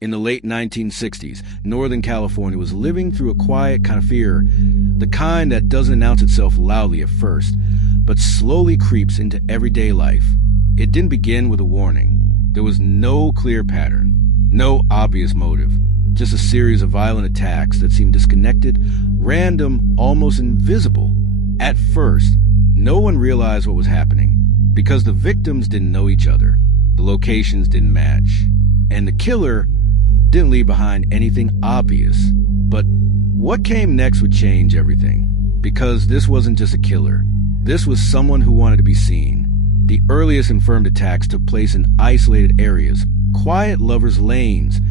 In the late 1960s, Northern California was living through a quiet kind of fear, the kind that doesn't announce itself loudly at first, but slowly creeps into everyday life. It didn't begin with a warning. There was no clear pattern, no obvious motive, just a series of violent attacks that seemed disconnected, random, almost invisible. At first, no one realized what was happening, because the victims didn't know each other, the locations didn't match, and the killer didn't leave behind anything obvious. But what came next would change everything, because this wasn't just a killer. This was someone who wanted to be seen. The earliest confirmed attacks took place in isolated areas, quiet lovers' lanes,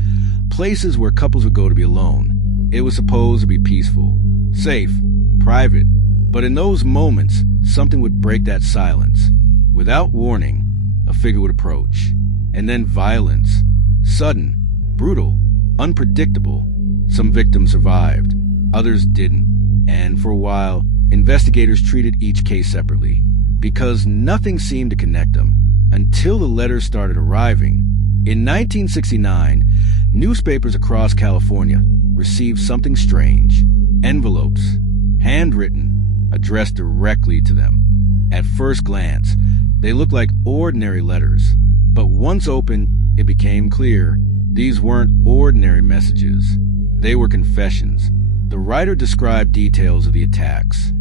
places where couples would go to be alone. It was supposed to be peaceful, safe, private, but in those moments, something would break that silence. Without warning, a figure would approach, and then violence. Sudden, brutal, unpredictable. Some victims survived, others didn't, and for a while, investigators treated each case separately, because nothing seemed to connect them, until the letters started arriving. In 1969, newspapers across California received something strange. Envelopes, handwritten, addressed directly to them. At first glance, they looked like ordinary letters, but once opened, it became clear these weren't ordinary messages. They were confessions. The writer described details of the attacks,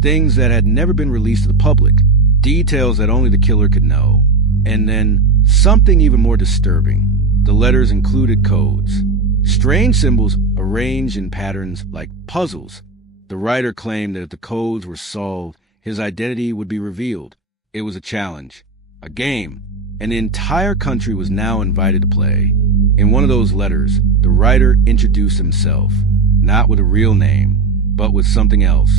things that had never been released to the public, details that only the killer could know. And then, something even more disturbing. The letters included codes, strange symbols arranged in patterns like puzzles. The writer claimed that if the codes were solved, his identity would be revealed. It was a challenge, a game, and the entire country was now invited to play. In one of those letters, the writer introduced himself, not with a real name, but with something else.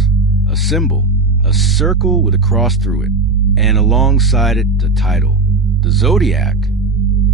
A symbol, a circle with a cross through it, and alongside it, the title, the Zodiac.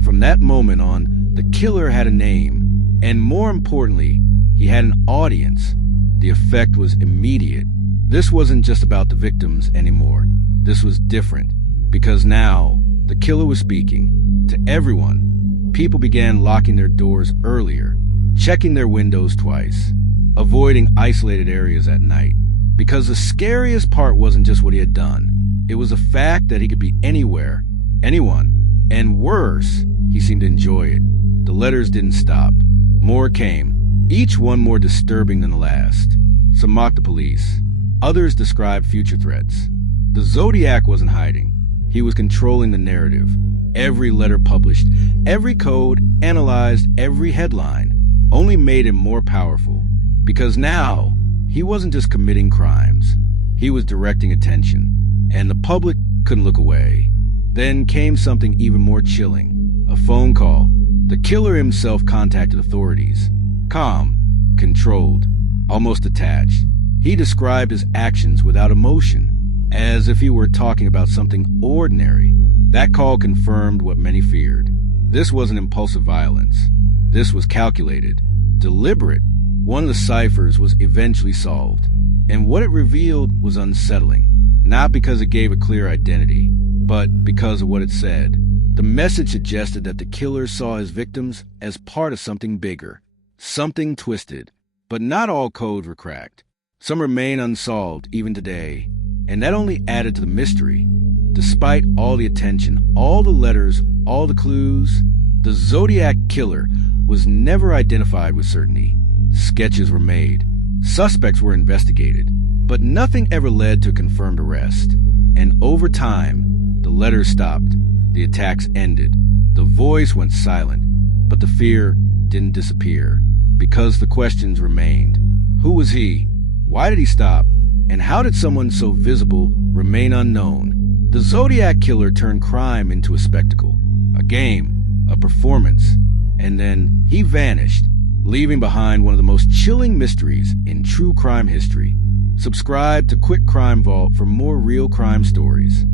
From that moment on, the killer had a name, and more importantly, he had an audience. The effect was immediate. This wasn't just about the victims anymore. This was different, because now the killer was speaking to everyone. People began locking their doors earlier, checking their windows twice, avoiding isolated areas at night, because the scariest part wasn't just what he had done. It was the fact that he could be anywhere, anyone, and worse, he seemed to enjoy it. The letters didn't stop. More came, each one more disturbing than the last. Some mocked the police. Others described future threats. The Zodiac wasn't hiding. He was controlling the narrative. Every letter published, every code analyzed, every headline only made him more powerful. Because now, he wasn't just committing crimes. He was directing attention, and the public couldn't look away. Then came something even more chilling. A phone call. The killer himself contacted authorities. Calm, controlled, almost detached. He described his actions without emotion, as if he were talking about something ordinary. That call confirmed what many feared. This wasn't impulsive violence. This was calculated, deliberate. One of the ciphers was eventually solved, and what it revealed was unsettling, not because it gave a clear identity, but because of what it said. The message suggested that the killer saw his victims as part of something bigger, something twisted. But not all codes were cracked. Some remain unsolved even today, and that only added to the mystery. Despite all the attention, all the letters, all the clues, the Zodiac Killer was never identified with certainty. Sketches were made, suspects were investigated, but nothing ever led to a confirmed arrest. And over time, the letters stopped, the attacks ended, the voice went silent, but the fear didn't disappear, because the questions remained. Who was he? Why did he stop? And how did someone so visible remain unknown? The Zodiac Killer turned crime into a spectacle, a game, a performance, and then he vanished, leaving behind one of the most chilling mysteries in true crime history. Subscribe to Quick Crime Vault for more real crime stories.